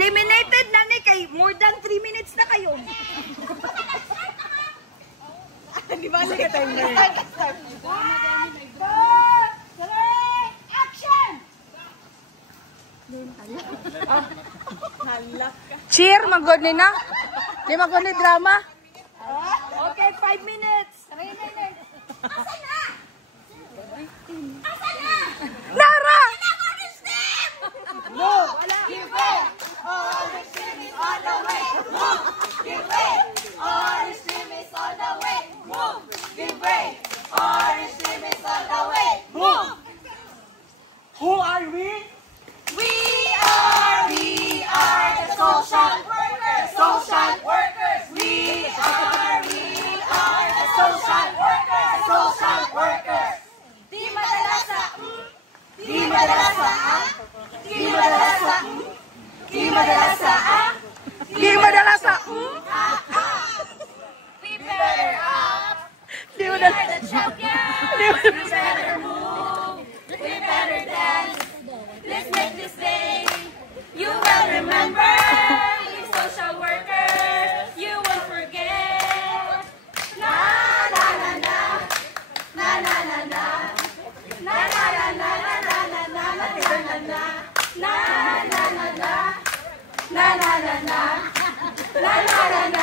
Eliminated na ni kay more than 3 minutes na kayo. Di ba ka timer? 1, 2, 3, action! Cheer, magod ni na. Di magod ni drama. Okay, 5 minutes. Asa na? Asa na? Nara! No, wala. Give way. Orange team is on the way. Move. Give way. Orange team is on the way. Move. Give way. Orange team is on the way. Move. Who are we? We are the social workers. Social workers. We are the social workers. Social workers. Di madala sa di madala sa di madala sa di madala sa Di madala sa... We better up. Di We madala... are the champions. We better move. We better dance. Let's make this day. You will remember. You social workers. You won't forget. Na na na na. Na na na na. Na na na na na na na na na na na. Na na na na. Na na na na. Na na na na.